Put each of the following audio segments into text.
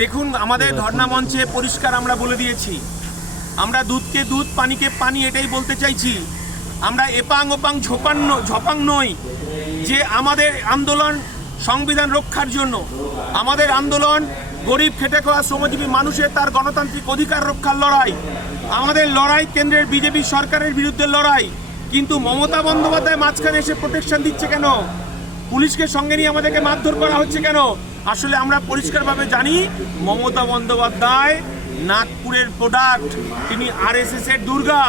দেখুন, আমাদের ধর্ণা মঞ্চে পরিষ্কার আমরা বলে দিয়েছি, আমরা দুধকে দুধ পানিকে পানি, এটাই বলতে চাইছি। আমরা এপাং ওপাং ঝপাং নই যে আমাদের আন্দোলন সংবিধান রক্ষার জন্য, আমাদের আন্দোলন গরিব খেটে খাওয়া শ্রমজীবী মানুষের তার গণতান্ত্রিক অধিকার রক্ষার লড়াই, আমাদের লড়াই কেন্দ্রের বিজেপি সরকারের বিরুদ্ধে লড়াই। কিন্তু মমতা বন্দ্যোপাধ্যায় মাঝখানে এসে প্রোটেকশন দিচ্ছে কেন? পুলিশকে সঙ্গে নিয়ে আমাদেরকে মারধর করা হচ্ছে কেন? আসলে আমরা পরিষ্কারভাবে জানি মমতা বন্দ্যোপাধ্যায় নাগপুরের প্রোডাক্ট, তিনি আরএসএস এর দুর্গা।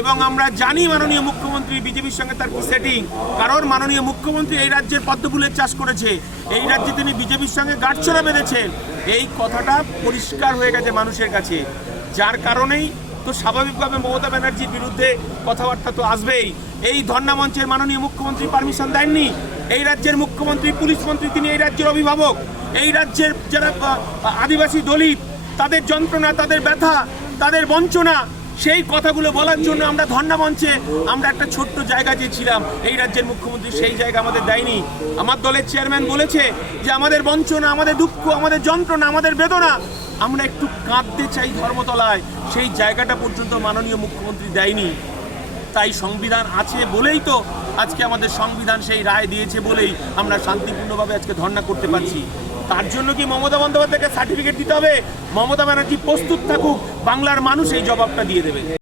এবং আমরা জানি মাননীয় মুখ্যমন্ত্রী বিজেপির সঙ্গে তার কি সেটিং, কারণ মাননীয় মুখ্যমন্ত্রী এই রাজ্যের পদ্মফুলের চাষ করেছে, এই রাজ্যে তিনি বিজেপির সঙ্গে গাঁটছড়া বেঁধেছেন। এই কথাটা পরিষ্কার হয়ে গেছে মানুষের কাছে, যার কারণেই তো স্বাভাবিকভাবে মমতা ব্যানার্জির বিরুদ্ধে কথাবার্তা তো আসবেই। এই ধর্ণা মঞ্চের মাননীয় মুখ্যমন্ত্রী পারমিশন দেননি। এই রাজ্যের মুখ্যমন্ত্রী, পুলিশ মন্ত্রী, তিনি এই রাজ্যের অভিভাবক। এই রাজ্যের যারা আদিবাসী দলিত, তাদের যন্ত্রণা, তাদের ব্যথা, তাদের বঞ্চনা, সেই কথাগুলো বলার জন্য আমরা ধর্ণা মঞ্চে আমরা একটা ছোট্ট জায়গা চেয়েছিলাম। এই রাজ্যের মুখ্যমন্ত্রী সেই জায়গা আমাদের দেয়নি। আমার দলের চেয়ারম্যান বলেছে যে আমাদের বঞ্চনা, আমাদের দুঃখ, আমাদের যন্ত্রণা, আমাদের বেদনা, আমরা একটু কাঁদতে চাই ধর্মতলায়, সেই জায়গাটা পর্যন্ত মাননীয় মুখ্যমন্ত্রী দেয়নি। তাই সংবিধান আছে বলেই তো আজকে আমাদের সংবিধান সেই রায় দিয়েছে বলেই আমরা শান্তিপূর্ণভাবে আজকে ধর্ণা করতে পারছি। তার জন্য কি মমতা বন্দ্যোপাধ্যায়কে সার্টিফিকেট দিতে হবে? মমতা ব্যানার্জি প্রস্তুত থাকুক, বাংলার মানুষ এই জবাবটা দিয়ে দেবে।